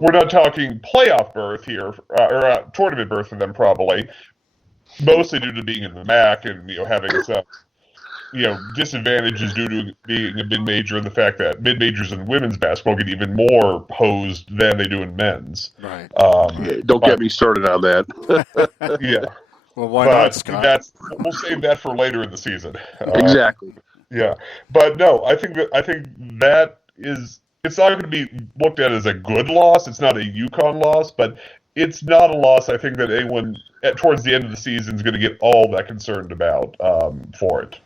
we're not talking playoff berth here, or tournament berth for them probably, mostly due to being in the MAC and having some disadvantages due to being a mid-major and the fact that mid-majors in women's basketball get even more hosed than they do in men's. Right. Don't get me started on that. Yeah. Well, why not, Scott? We'll save that for later in the season. Exactly. Yeah, but no, I think that is, it's not going to be looked at as a good loss. It's not a UConn loss, but it's not a loss I think that anyone towards the end of the season is going to get all that concerned about for it.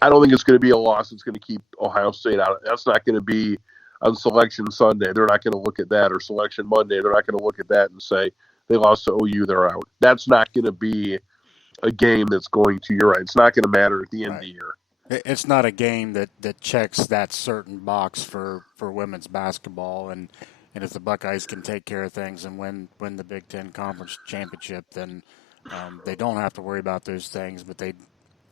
I don't think it's going to be a loss that's going to keep Ohio State out. That's not going to be on Selection Sunday. They're not going to look at that, or Selection Monday. They're not going to look at that and say they lost to OU, they're out. That's not going to be a game that's going to, you're right, it's not going to matter at the end of the year. It's not a game that checks that certain box for women's basketball, and if the Buckeyes can take care of things and win the Big Ten Conference Championship, then they don't have to worry about those things. But they,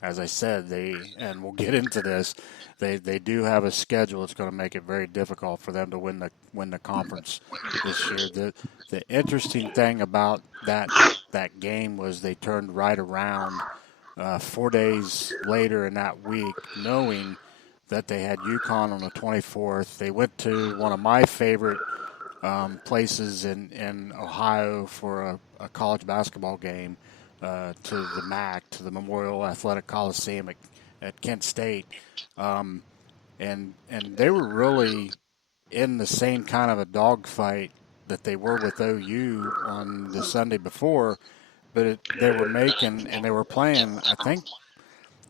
as I said, and we'll get into this, they do have a schedule that's going to make it very difficult for them to win the conference this year. The interesting thing about that game was they turned right around 4 days later in that week, knowing that they had UConn on the 24th. They went to one of my favorite places in Ohio for a college basketball game, to the MAC, to the Memorial Athletic Coliseum at Kent State. And they were really in the same kind of a dogfight that they were with OU on the Sunday before, but they were making and they were playing, I think,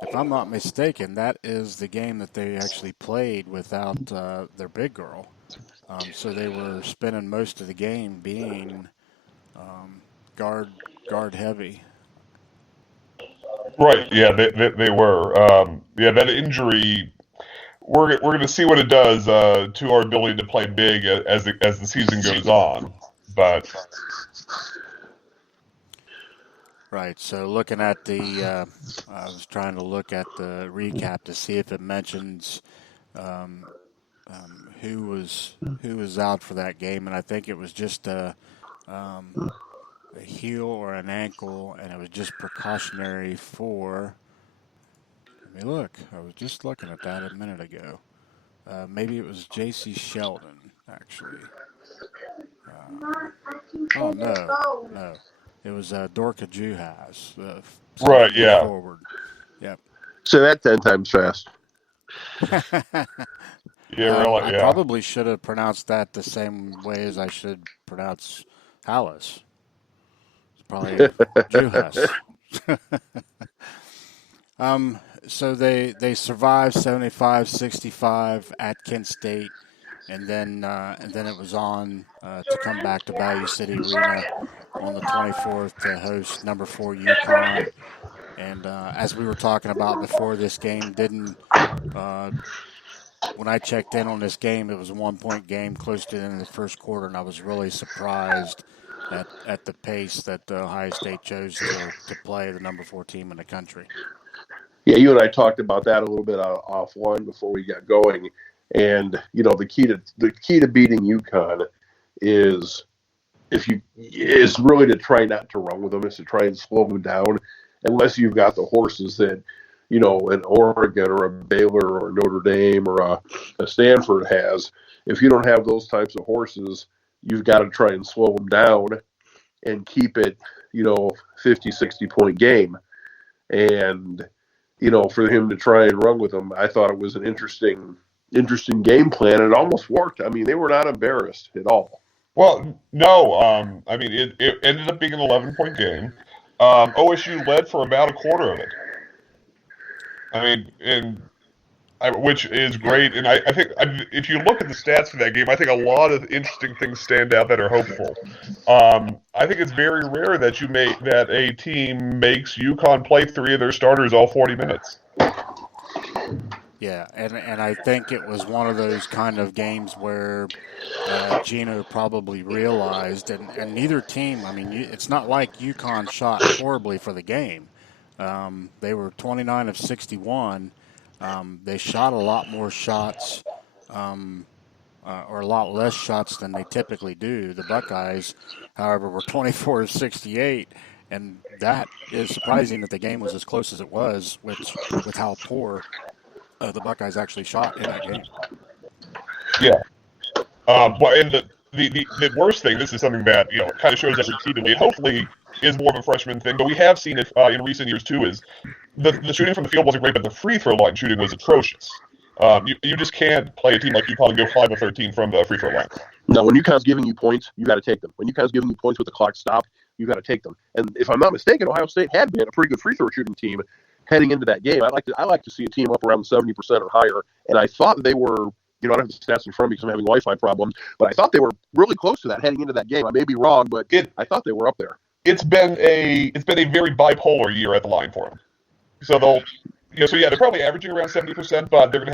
if I'm not mistaken, that is the game that they actually played without their big girl. So they were spending most of the game being guard heavy. Right. Yeah, they were. That injury. We're going to see what it does to our ability to play big as the season goes on. But right. So looking at I was trying to look at the recap to see if it mentions who was out for that game, and I think it was just a heel or an ankle, and it was just precautionary for. Let me look. I was just looking at that a minute ago. Maybe it was J.C. Sheldon, actually. No. It was Dorka Juhas. Right, yeah. Forward. Yep. Say that 10 times fast. Yeah, really, I probably should have pronounced that the same way as I should pronounce Hallis. It's probably Juhas. So they survived 75-65 at Kent State, and then it was on to come back to Value City Arena on the 24th to host number 4 UConn. And as we were talking about before, this game didn't. When I checked in on this game, it was a 1-point game close to the end of the first quarter, and I was really surprised at the pace that Ohio State chose to play the number 4 team in the country. Yeah, you and I talked about that a little bit offline before we got going, and the key to beating UConn is really to try not to run with them, is to try and slow them down, unless you've got the horses that an Oregon or a Baylor or a Notre Dame or a Stanford has. If you don't have those types of horses, you've got to try and slow them down and keep it 50, 60-point game. And for him to try and run with them, I thought it was an interesting game plan. It almost worked. I mean, they were not embarrassed at all. Well, no. I mean, it ended up being an 11-point game. OSU led for about a quarter of it. I mean, which is great. And I think if you look at the stats for that game, I think a lot of interesting things stand out that are hopeful. I think it's very rare that a team makes UConn play 3 of their starters all 40 minutes. Yeah, and I think it was one of those kind of games where Gino probably realized, and neither team, I mean, it's not like UConn shot horribly for the game. They were 29 of 61. They shot a lot more shots or a lot less shots than they typically do. The Buckeyes, however, were 24 of 68, and that is surprising that the game was as close as it was, which with how poor the Buckeyes actually shot in that game. Yeah. Well, and the worst thing, this is something that, kind of shows up repeatedly, and hopefully is more of a freshman thing, but we have seen it in recent years too, is the shooting from the field wasn't great, but the free throw line shooting was atrocious. You just can't play a team like UConn and go 5 of 13 from the free throw line. No, when UConn's giving you points, you got to take them. When UConn's giving you points with the clock stopped, you got to take them. And if I'm not mistaken, Ohio State had been a pretty good free throw shooting team heading into that game. I like to see a team up around 70% or higher, and I thought they were. I don't have the stats in front of me because I'm having Wi-Fi problems, but I thought they were really close to that heading into that game. I may be wrong, but I thought they were up there. It's been a very bipolar year at the line for them. So they're probably averaging around 70%, but they're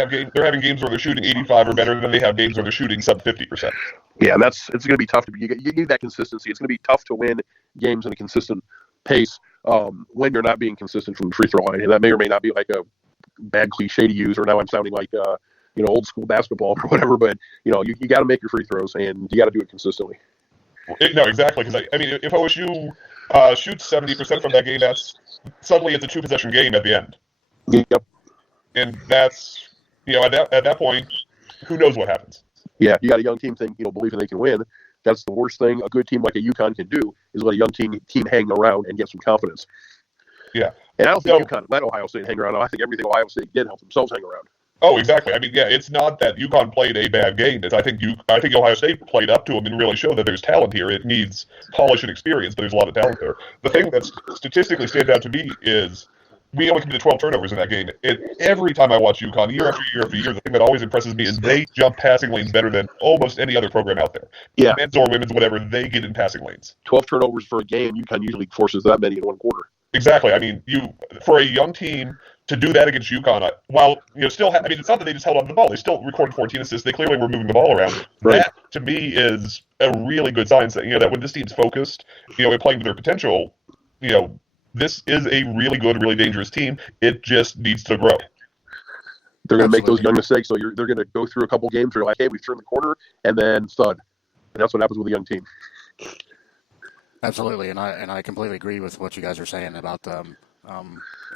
having games where they're shooting 85 or better than they have games where they're shooting sub 50%. Yeah, and it's going to be tough you need that consistency. It's going to be tough to win games in a consistent pace when you're not being consistent from the free throw line, and that may or may not be like a bad cliche to use, or now I'm sounding like old school basketball or whatever, but you got to make your free throws and you got to do it consistently. No, exactly. Because if OSU shoots 70% from that game, that's suddenly it's a 2-possession game at the end. Yep. And that's at that point, who knows what happens? Yeah, you got a young team believing they can win. That's the worst thing a good team like a UConn can do is let a young team hang around and get some confidence. Yeah. And I don't think UConn let Ohio State hang around. I think everything Ohio State did helped themselves hang around. Oh, exactly. It's not that UConn played a bad game. I think Ohio State played up to them and really showed that there's talent here. It needs polish and experience, but there's a lot of talent there. The thing that statistically stands out to me is we only committed 12 turnovers in that game. Every time I watch UConn, year after year after year, the thing that always impresses me is they jump passing lanes better than almost any other program out there. Yeah. Men's or women's, whatever, they get in passing lanes. 12 turnovers for a game, UConn usually forces that many in one quarter. Exactly. For a young team to do that against UConn, while still, it's not that they just held on to the ball. They still recorded 14 assists. They clearly were moving the ball around. Right. That to me is a really good sign that when this team's focused, and playing to their potential, this is a really good, really dangerous team. It just needs to grow. They're going to make those young mistakes. So they're going to go through a couple games where you're like, hey, we've turned the corner, and then thud. And that's what happens with a young team. Absolutely, and I completely agree with what you guys are saying about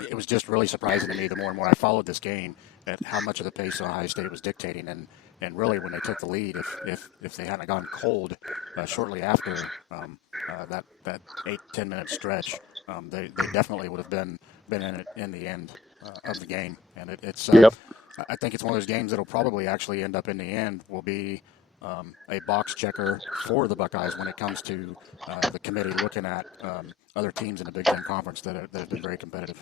it was just really surprising to me the more and more I followed this game at how much of the pace Ohio State was dictating, and really when they took the lead, if they hadn't gone cold shortly after that 8-10 minute stretch, they definitely would have been in it in the end of the game, and it's Yep. I think it's one of those games that'll probably actually end up in the end will be a box checker for the Buckeyes when it comes to the committee looking at other teams in the Big Ten Conference that have been very competitive.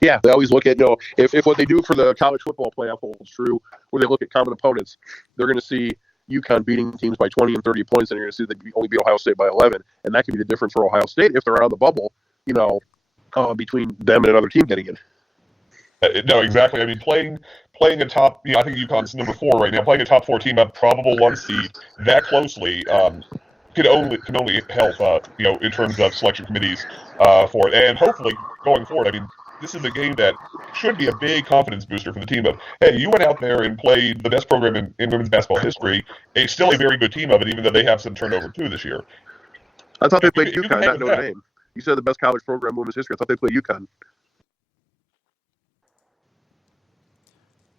Yeah, they always look at, if what they do for the college football playoff holds true, where they look at common opponents, they're going to see UConn beating teams by 20 and 30 points, and you're going to see they only beat Ohio State by 11, and that could be the difference for Ohio State if they're out of the bubble, between them and another team getting in. No, exactly. Playing a top, I think UConn's number 4 right now. Playing a top 4 team, a probable 1 seed that closely can only help, in terms of selection committees for it. And hopefully going forward, this is a game that should be a big confidence booster for the team of, hey, you went out there and played the best program in women's basketball history, still a very good team of it, even though they have some turnover too this year. I thought they played UConn, not Notre Dame. You said the best college program in women's history. I thought they played UConn.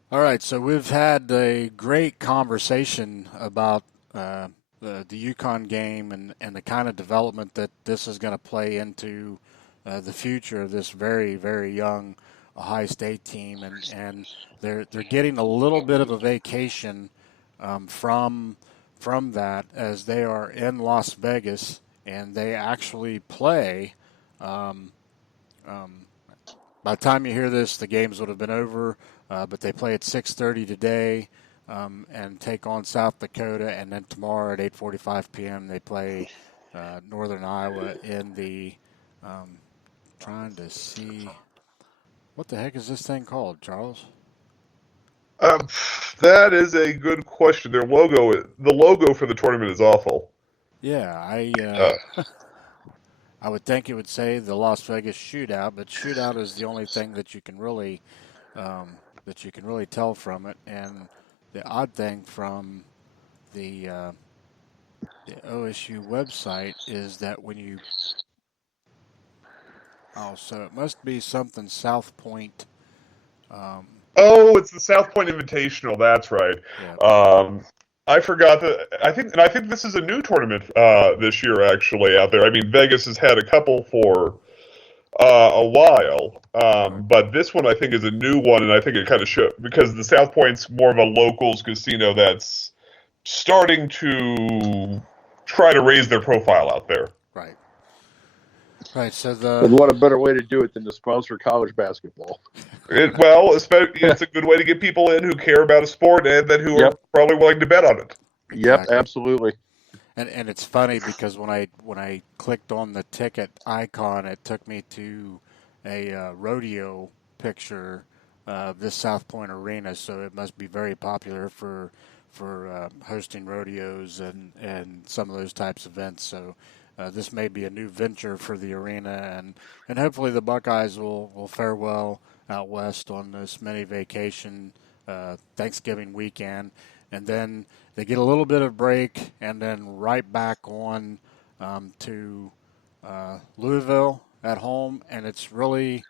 All right, so we've had a great conversation about the UConn game and the kind of development that this is going to play into the future of this very, very young Ohio State team, and they're getting a little bit of a vacation from that as they are in Las Vegas and they actually play. By the time you hear this, the games would have been over. But they play at 6:30 today and take on South Dakota, and then tomorrow at 8:45 p.m. they play Northern Iowa in the trying to see what the heck is this thing called, Charles? That is a good question. The logo for the tournament is awful. Yeah, I would think it would say the Las Vegas Shootout, but Shootout is the only thing that you can really tell from it, and odd thing from the OSU website is that when you so it must be something South Point. Oh, it's the South Point Invitational. That's right. Yeah. I forgot that. I think this is a new tournament this year actually out there. I mean, Vegas has had a couple for a while, but this one I think is a new one, and I think it kind of should because the South Point's more of a locals casino that's starting to try to raise their profile out there. Right. Right. So And what a better way to do it than to sponsor college basketball? It's a good way to get people in who care about a sport and then who are probably willing to bet on it. Exactly. Yep, absolutely. And it's funny because when I clicked on the ticket icon, it took me to a rodeo picture of this South Point Arena. So it must be very popular for hosting rodeos and some of those types of events. So this may be a new venture for the arena, and hopefully the Buckeyes will fare well out west on this mini vacation Thanksgiving weekend, and then they get a little bit of break, and then right back on to Louisville at home, and it's really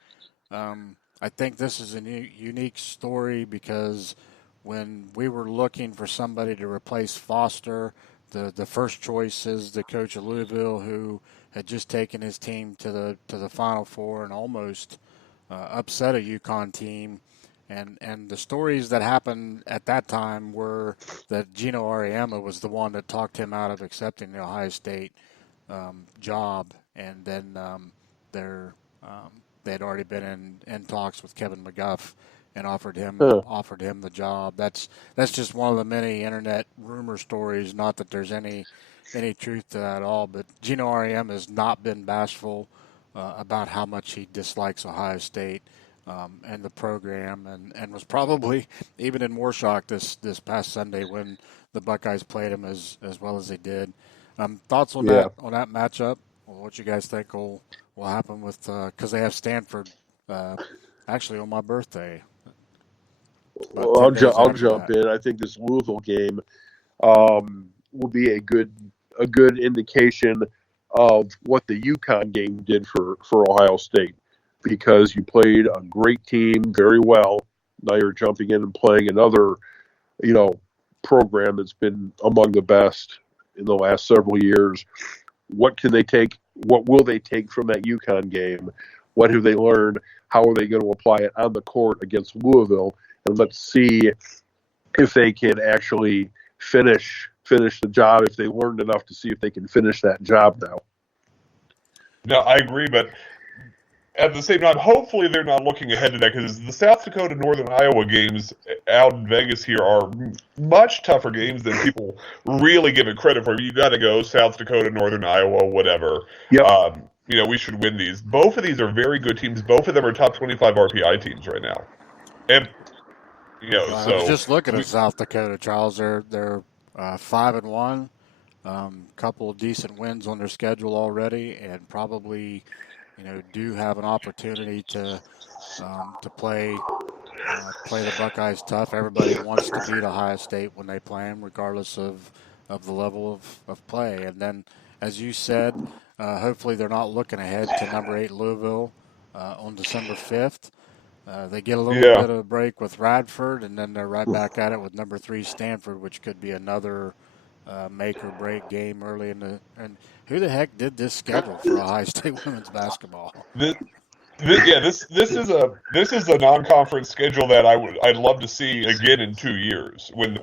I think this is a unique story because when we were looking for somebody to replace Foster, the first choice is the coach of Louisville, who had just taken his team to the Final Four and almost upset a UConn team. And the stories that happened at that time were that Gino Auriemma was the one that talked him out of accepting the Ohio State job, and then they had already been in talks with Kevin McGuff and offered him the job. That's just one of the many internet rumor stories. Not that there's any truth to that at all, but Gino Auriemma has not been bashful about how much he dislikes Ohio State and the program, and was probably even in more shock this past Sunday when the Buckeyes played him as well as they did. Thoughts on that matchup? Well, what you guys think will happen with because they have Stanford actually on my birthday. Well, I'll jump in. I think this Louisville game will be a good indication of what the UConn game did for Ohio State, because you played a great team very well. Now you're jumping in and playing another, program that's been among the best in the last several years. What can they take? What will they take from that UConn game? What have they learned? How are they going to apply it on the court against Louisville? And let's see if they can actually finish the job, if they learned enough to see if they can finish that job now. No, I agree, but at the same time, hopefully they're not looking ahead to that, because the South Dakota, Northern Iowa games out in Vegas here are much tougher games than people really give it credit for. You got to go South Dakota, Northern Iowa, whatever. Yep. We should win these. Both of these are very good teams. Both of them are top 25 RPI teams right now. And I was just looking at South Dakota, Charles. They're 5-1. Couple of decent wins on their schedule already, and probably do have an opportunity to play the Buckeyes tough. Everybody wants to beat Ohio State when they play them, regardless of the level of play. And then, as you said, hopefully they're not looking ahead to number 8 Louisville on December 5th. They get a little bit of a break with Radford, and then they're right back at it with number 3 Stanford, which could be another make or break game early in the. And who the heck did this schedule for Ohio State women's basketball? This is a non-conference schedule that I'd love to see again in 2 years when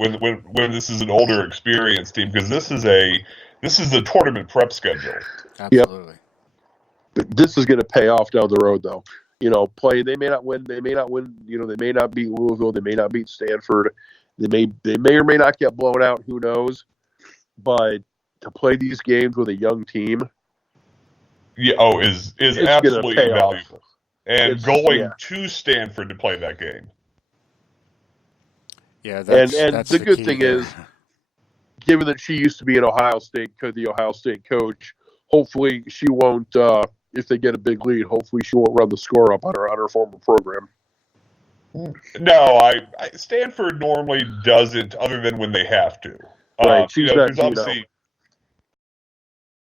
this is an older experienced team, because this is a tournament prep schedule. Absolutely. Yep. This is going to pay off down the road, though. They may not win. They may not beat Louisville. They may not beat Stanford. They may or may not get blown out. Who knows? But to play these games with a young team, is absolutely invaluable. And going to Stanford to play that game. Yeah, that's the good thing is, given that she used to be the Ohio State coach, hopefully she won't. If they get a big lead, hopefully she won't run the score up on her former program. No, Stanford normally doesn't, other than when they have to. Right, she's not Because Gino. obviously